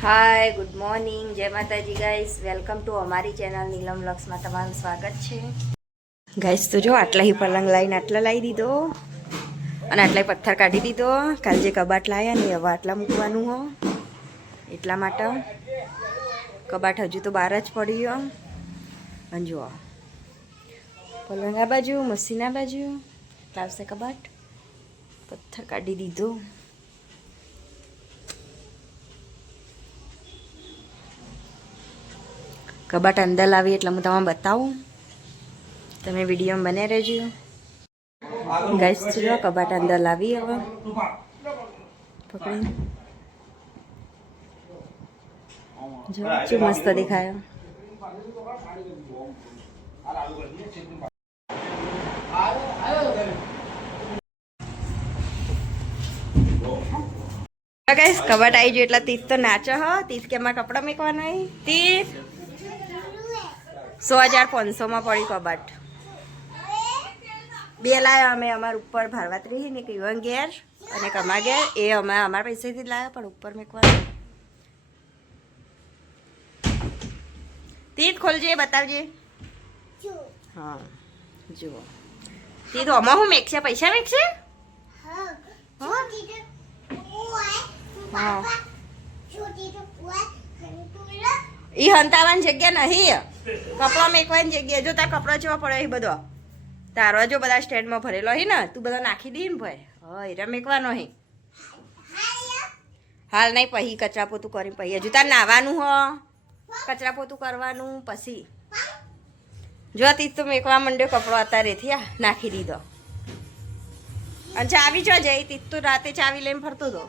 Hi good morning, જય માતાજી guys. Welcome to અમારી ચેનલ નીલમ વ્લોગ્સમાં તમારું સ્વાગત છે ગાઈસ. તો જો આટલા હી પલંગ લાવીને આટલા લાવી દીધો અને આટલા પથ્થર કાઢી દીધો. કાલ જે કબાટ લાવ્યા ને હવે આટલા મૂકવાનું હો, એટલા માટે કબાટ હજુ તો બહાર જ પડ્યું. અને જુઓ પલંગ આ બાજુ, મશીન આ બાજુ, લાવશે કબાટ, પથ્થર કાઢી દીધો. કબાટ અંદર લાવી એટલે હું તમને બતાવું, તમે વિડીયોમાં બને રહેજો ગાઈસ. જો કબાટ અંદર લાવી, હવે પકડી જો શું મસ્ત દેખાય. ગાઈસ કબાટ આવી ગયું એટલે તીત તો નાચો હો. તીત કે એમાં કપડા મેકવાના તીત 100,500 પડી કબાટ. બે લાયા અમે અમારા ઉપર ભારવાત્રી ને કીવન ઘેર અને કમા ઘેર, એ અમે અમારા પૈસેથી જ લાવ્યા પણ ઉપર મેકવાનું. તીત ખોલજે, બતાવજે. હા જુઓ તીત આમાં હું મેકશે, પૈસા મેકશે. ઈ હંતાવાની જગ્યા નહીં, કપડા મેકવાની જગ્યા. જો તાર કપડા જેવા પડે એ બધો તારો જો બધા સ્ટેન્ડમાં ભરેલો હી ને, તું બધો નાખી દઈ ને ભાઈ. હા એરા મેકવાનો હી હાલ નહીં, પછી કચરા પોતું કરી પછી હજુ તાર નાવાનું હો, કચરા પોતું કરવાનું પછી. જો તીજ તો મેકવા માંડ્યો કપડો અત્યારેથી આ નાખી દીધો. અને ચાવી ચો જઈ, તીજ તો રાતે ચાવી લઈને ફરતો હતો,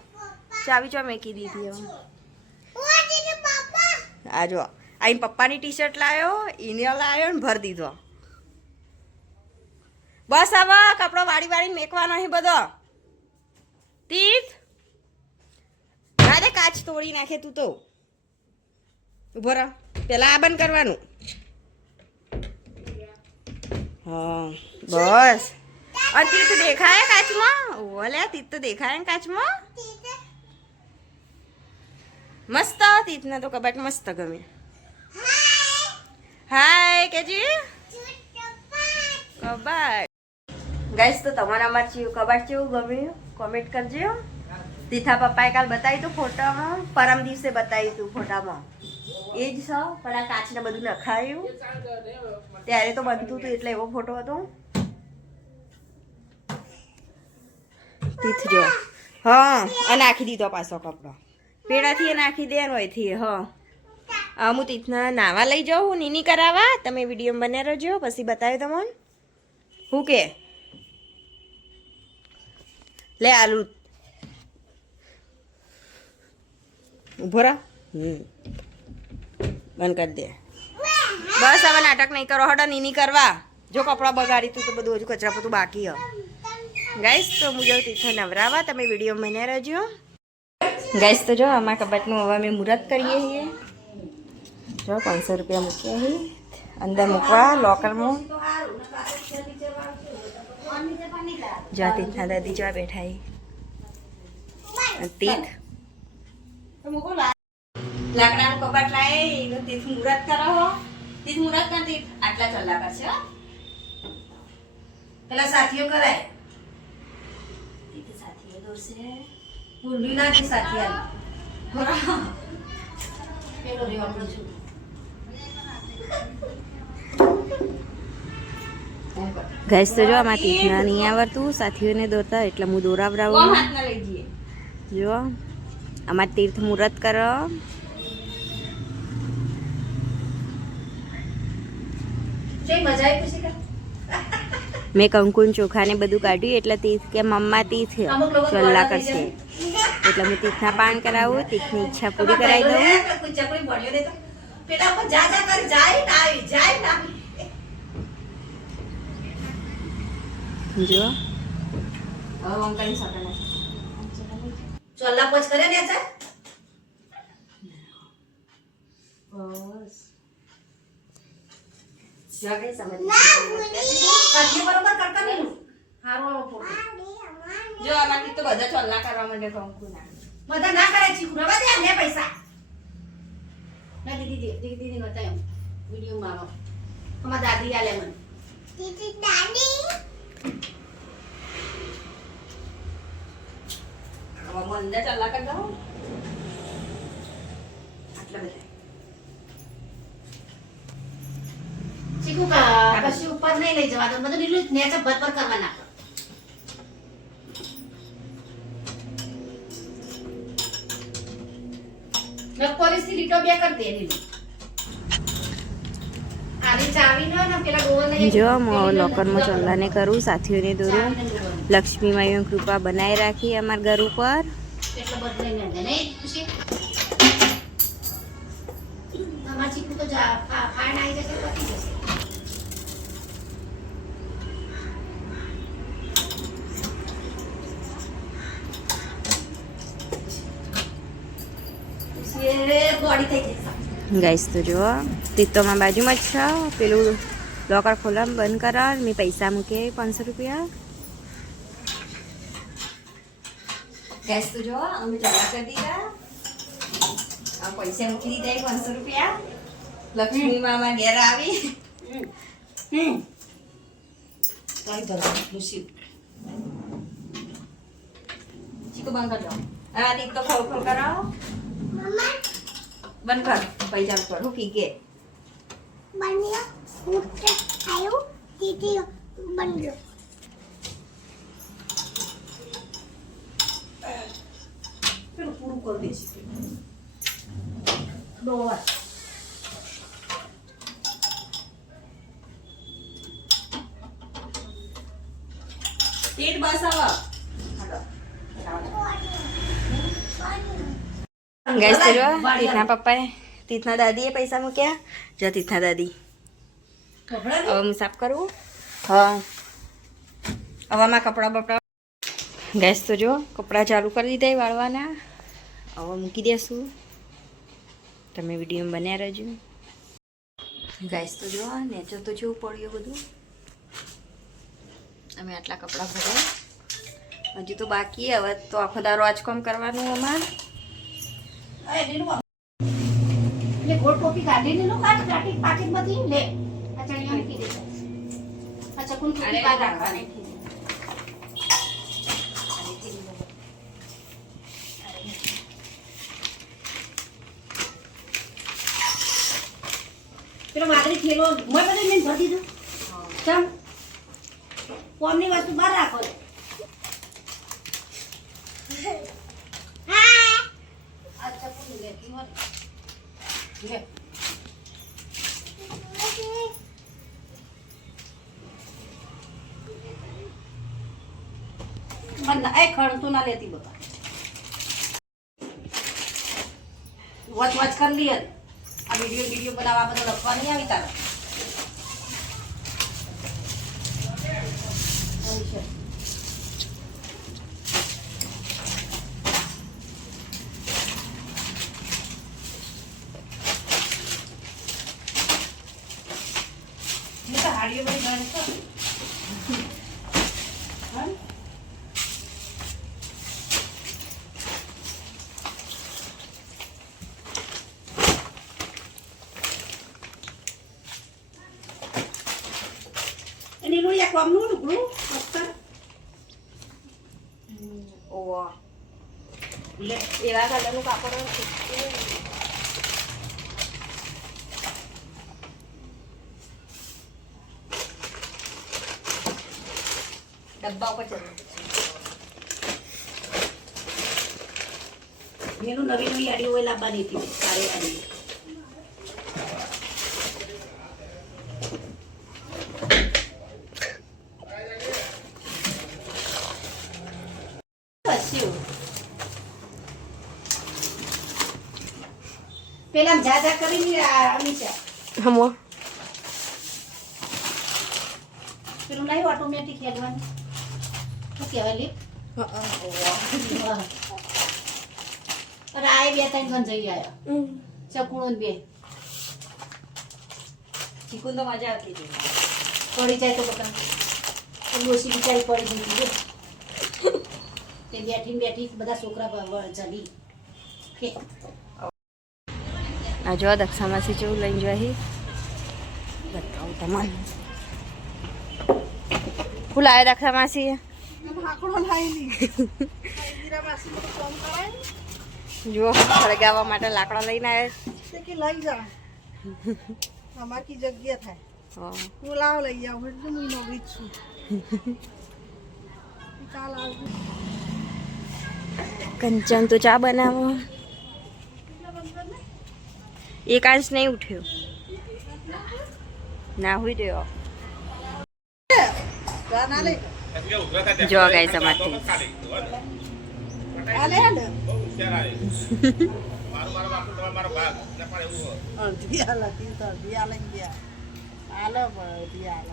ચાવી ચો મેકી દીધી. આ જો અહીં પપ્પાની ટી શર્ટ લાવ્યો, એને લાવ્યો ને ભરી દીધો. બસ હવે કપડો વાળી વાળી મેકવાનો અહીં બધો. તીત રાધે કાચ તોડી નાખે તું તો. ઉભો રહો, પેલા આ બંધ કરવાનું. હા બસ. અને તીત દેખાય કાચમાં? ઓલે તીત તો દેખાય કાચમાં. મસ્ત તીતને તો કબાટ મસ્ત ગમે. હાય કેજી કબાટ. ગાઈસ તો તમારા અમાર ચીવું કબાટ કેવું ગમ્યું કોમેન્ટ કરજો. તીથા પપ્પાએ કાલ બતાવ્યું તું ફોટામાં, પરમ દિવસે બતાવ્યું તું ફોટામાં. એ જ છે પણ આ કાચને બધું નખાયું ત્યારે તો બનતું હતું એટલે એવો ફોટો હતો. તીથ જો હા આ નાખી દીધો પાછો કપડો, પેડાથી નાખી દે હોયથી. હા હું તીથના નાવા લઈ જાઉં, નીની કરાવવા. તમે વિડીયો બને રહેજો, પછી બતાવ્યું તમને હું કે. લે આલુ ઉભો રહો. બંધ કરી દે. બસ હવે નાટક નહીં કરો, હડો નીની કરવા. જો કપડાં બગાડી તું તો બધું હજુ કચરા પોતું બાકી હ ગાઈસ. તો હું જાઉં તીથા નવરાવા, તમે વિડીયો બને રહેજો ગાઈસ. તો જો અમારા કબાટનું હવે અમે મુહૂર્ત કરીએ છીએ. જો 500 રૂપિયા મૂક્યા છીએ અંદર મૂકવા લોકરમાં. જો તીથના દાદી જો બેઠા તીથ લાકડાનું કબાટ લાવે એનું તીથ મુહૂર્ત કરો. તીથ મુહૂર્ત કર. તીથ આટલા ચલ્લા કરશે, પેલા સાથીઓ કરાય. તીથ સાથીઓ દોરશે, ભૂલી ના તી સાથીયા પેલો રે આપણું છું. ગાઈસ તો જો આમાં તીથના નહીં આવડતું સાથીઓને દોરતા, એટલે હું દોરાવરાવું. જો આમાં તીર્થ મુહૂર્ત કરો. મેં કંકુન ચોખા ને બધું કાઢ્યું એટલે તીથ કે મમ્મા તીથ ચલ્લા કરશે, એટલે હું તીથના પાન કરાવું, તીથની ઈચ્છા પૂરી કરાવી દઉં. જો ચોલ્લા પોચ કરે ને છે બસ જગે સમજ સાથી બરોબર કરતા નહીં. હારો ફોટો જો આમાંથી તો બધા ચોલ્લા કરવા માંડે કંકુ ના બધા ના કરે ચીકુ રવા દે ને પૈસા ના દીદી દીદી નતા એમ વિડિયો માં આવો અમાર દાદી આલે મને દીદી દાદી હવે મંદે ચાલા કર દો આટલા બધા ચીકુ કા કશું ઉપર નહીં લઈ જવા દો બધું લીલું નેચે ભર પર કરવા નાખો મેં પોલીસથી લીટો બે કરી દે લીલું આની ચાવી ન પેલા ગોવર નહીં જો હું લોકરમાં ચલ્લાને કરું સાથીઓને દોરું લક્ષ્મી માયુની કૃપા બનાવી રાખી અમારા ઘર ઉપર એટલે બદલાઈ ન જાય નહીં ખુશી અમાર ચીકુ તો ફાઈન આવી જશે પતી જશે બોડી થઈ જશે ગાઈસ તો જો તીતોમાં બાજુમાં જ છે પેલું લોકર ખોલમ બંધ કર મેં પૈસા મૂકે 500 રૂપિયા ગાઈસ તો જો અમે જમા કરી દીધા આ પૈસા મૂકી દીધા 500 રૂપિયા લક્ષ્મી મામા ઘેર આવી કઈ ભરવા ખુશી ચીકુ બંધ કરજો આ તીતો ખોલ ખોલ કરાવો બંધ કર પૈસા ઉપર હું પી કે બન્યો ઉઠે આયો દીદી બન્યો પેલું પૂરું કરી દેશે દોવા પેટ બસાવો ગાઈસ તો જો તીથના પપ્પાએ તીથના દાદીએ પૈસા મૂક્યા જો તીથના દાદી કપડા હવે હું સાફ કરું હા હવે માં કપડાં બપડા ગેસ તો જો કપડાં ચાલુ કરી દીધા વાળવાના હવે મૂકી દેશું તમે વિડીયો બન્યા રહેજો ગેસ તો જો નેચર તો જેવું પડ્યું બધું અમે આટલા કપડાં ભર્યા હજુ તો બાકી હવે તો આખો દારો આજ કામ કરવાનું અમારે લે ગોળ ટોપી કાઢીને લો કાઢી પાકીટમાંથી લે આ ચણિયા મૂકી દે આ ચકુન ટોપી કાઢ રાખવાની પેલો વાદળી થેલો મોય બધું મેં ભરી દીધું ચમ કોમની વસ્તુ બહાર રાખો આ ચકુન લે કી લે મને એ ખણતું ના લેતી બતા વચ કર લી આ વિડિયો બનાવવા બધું લખવા નહીં આવી તારા હાડીઓ બધી ગણ છે એની રોયા કોમનું લુગડું પથ્થર ઓવા લે એવા કલરનું કાપડ ડબ્બા ઉપર ચડે એનું નવી નવી આડીઓ હોય લાવવાની હતી સારી આડી પેલા જા કરીને અમીષા હમો પેલું નહીં ઓટોમેટિક હેડવાનું શું કહેવાય લે અરે આ બે ત્રણ ગણ જઈ આવ્યા ચકુણો બે ચીકુ તો મજા આવતી હતી પડી જાય તો બધા ડોસી બિચારી પડી જતી છે તે બેઠી બધા છોકરા જલી આ જો દક્ષા માસી જેવું લઈને જાય બતાવું તમારે શું લાવે દક્ષા માસી જો સળગાવવા માટે લાકડા લઈને આવે લઈ જા અમારી જગ્યા થાય હું લાવ લઈ જાઉં એટલે હું નવરી જ છું કાલ આવજો કંચન તો ચા બનાવો એક આંચ નહીં ઉઠ્યો ના હોય રહ્યો ગાના લે જો ગાય સમાતી આલે આલે અડધી આલા તી તો અડધી આલે ગયા આલે અડધી આલે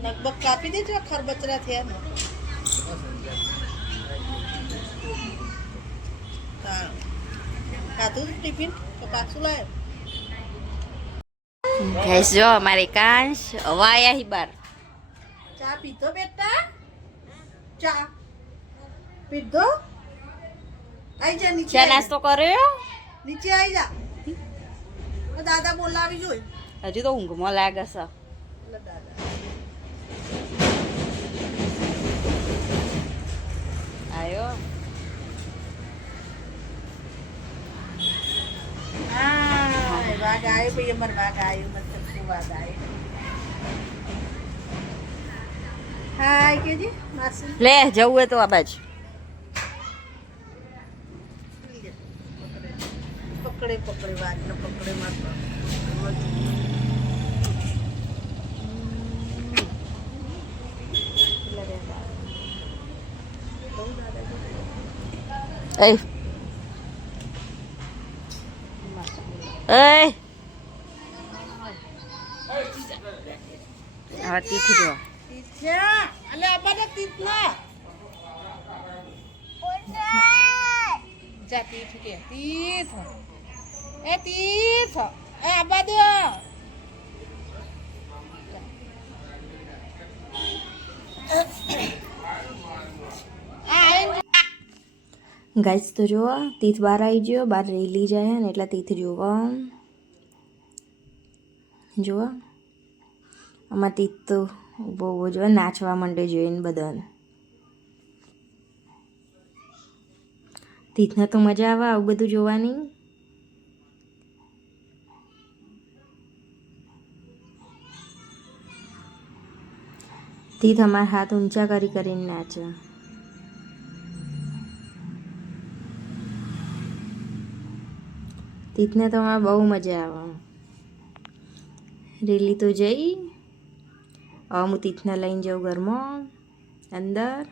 લગભગ કાપી દેજો ખરબચરા થયા ને ખાધું ટિફિન તો પાછું લાય ગાઈસ જો અમારે કાંશ હવાયા હી બાર ચા પીધો બેટા ચા પીધો આઈ જા નીચે ચા નાસ્તો કર્યો નીચે આઈ જા દાદા બોલાવી જોઈ હજુ તો ઊંઘમાં લાગે છે દાદા આયો વાઘ આવ્યો ભાઈ અમારે વાઘ આવ્યો મતલબ વાઘ આવ્યો હાય કેજી માસી લે જવું હોય તો આ બાજુ પકડે પકડે વાઘને પકડે માત્ર એ એ હવે તીથી જો તીથ્યા અલે આબાને તીથના જા તીથ કે તીથ એ તીથ એ આબા દે ગાઈસ તો જોવા તીથ બહાર આવી ગયો બહાર રેલી જાય ને એટલે તીથ જોવા જોવા આમાં તીથ તો બહુ જો નાચવા માંડે જોઈને બધાને તીથને તો મજા આવે આવું બધું જોવાની તીથ અમારા હાથ ઊંચા કરી કરીને નાચે તીથને તો અમારે બહુ મજા આવે રેલી તો જઈ હવે હું તીથને લઈને જાઉં ઘરમાં અંદર